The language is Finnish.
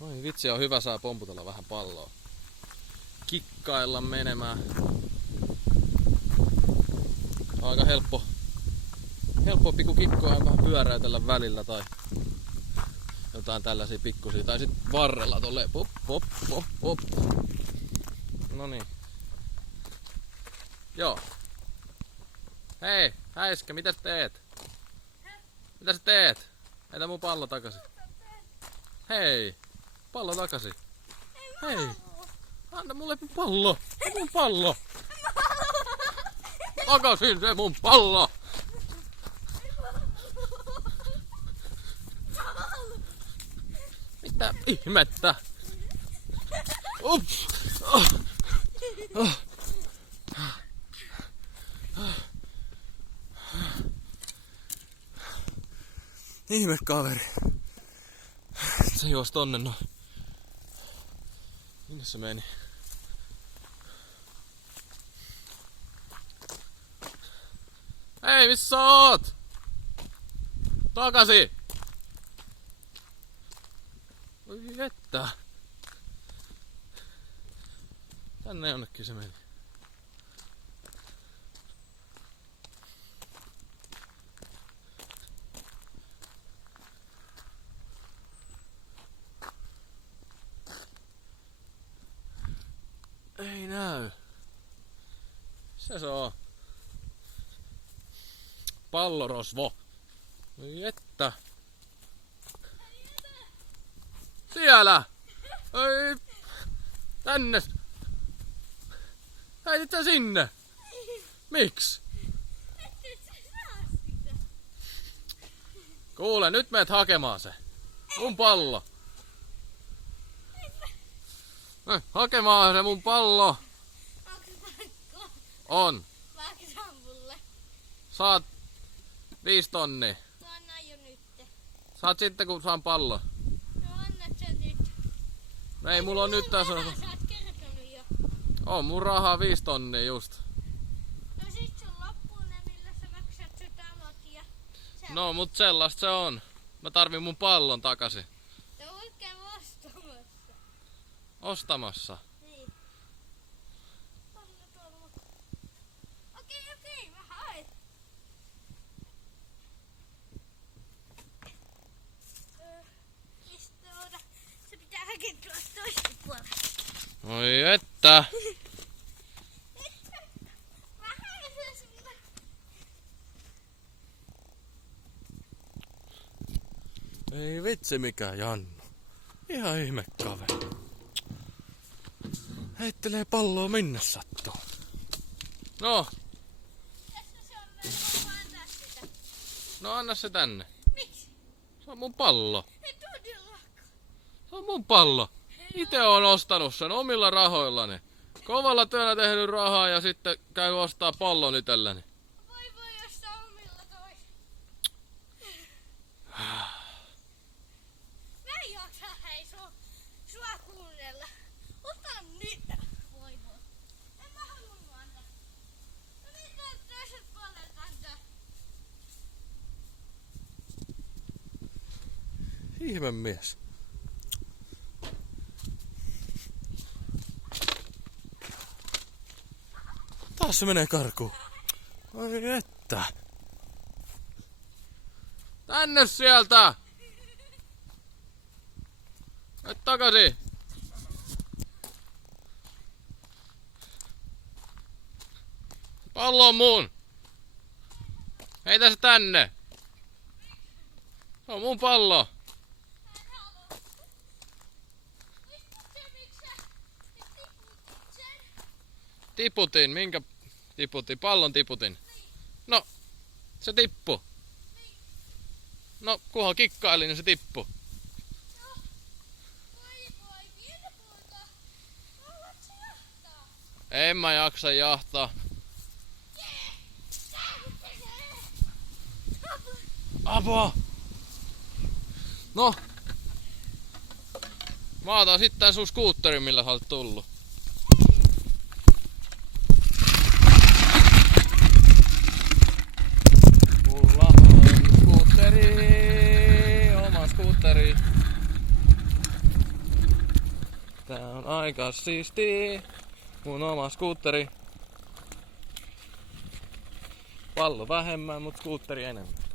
Oi vitsi, on hyvä saa pomputella vähän palloa. Kikkailla menemään. Aika helppo pikku kikkoa ja vähän pyöräytellä välillä tai jotain tällaisia pikkusia. Tai sit varrella tolleen pop pop pop pop. Noniin. Joo. Hei, häiskä, mitä sä teet? Mitä sä teet? Heitä mun pallo takaisin. Hei, pallo takaisin. Hei, anna mulle mun pallo. Mun pallo. Takaisin se mun pallo. Mitä ihmettä? Ups. Ihme kaveri. Se juosi tonne noin. Minne se meni? Hei, missä oot? Takaisin! Oi että. Tänne jonnekin se meni. Ei näy. Se on. Pallorosvo. Oi että. Siellä! Ei. Tänne. Heitit sä sinne? Miks? Kuule, nyt meet hakemaan se. Mun pallo. Hakemaan se mun pallo. On. Maksan mulle. Saat 5 tonnia. No anna jo nyt. Saat sitten kun saan pallo. No annat sä nyt. Ei mulla on nyt tässä. Sä oot kertonut jo. On mun rahaa 5 tonnia just. No sit sun loppuu ne millä sä maksat sitä motia. No mut sellaista se on. Mä tarvin mun pallon takaisin. No voit käydä ostamassa. Ostamassa. Niin. Pallo tuolla. Okei, mä haen. Mistä oota? Se pitää hakea tuosta toisesta puolesta. Oi että. Mä haen sen sulle. Ei vitsi mikä Jannu. Ihan ihme kaveri. Heittelee palloa minne sattuu. No, Tässä se on meillä. Mä antaa sitä. no anna se tänne. Miksi? Se on mun pallo. Ei todellakaan. Se on mun pallo. Itse on ostanut sen omilla rahoillani. Kovalla työllä tehnyt rahaa ja sitten käy ostaa pallon itselleni. Voi ostaa omilla toi. Mä en jaksa hei sua kuunnella. Ota nyt. Voi. En mä halunnut antaa. No mitä toiset puolet antaa? Ihme mies. Taas se menee karkuun. Oi että. Tänne sieltä! Nyt takaisin! Pallo on mun! Heitä se tänne! Se on mun pallo! En halua. Muistatko se miksi sä tiputit sen? Tiputin, minkä tiputin? Pallon tiputin. No, se tippu. No, kunhan kikkaili, niin se tippu. No. Voi, pieni poika. Haluat sä jahtaa? En mä jaksa jahtaa. Apua! No. Mä otan sitten sun skuutterin, millä sä oot tullut. Mulla on skuutteri, oma skuutteri. Tää on aika siisti. Mun oma skuutteri. Pallo vähemmän, mut skuutteri enemmän.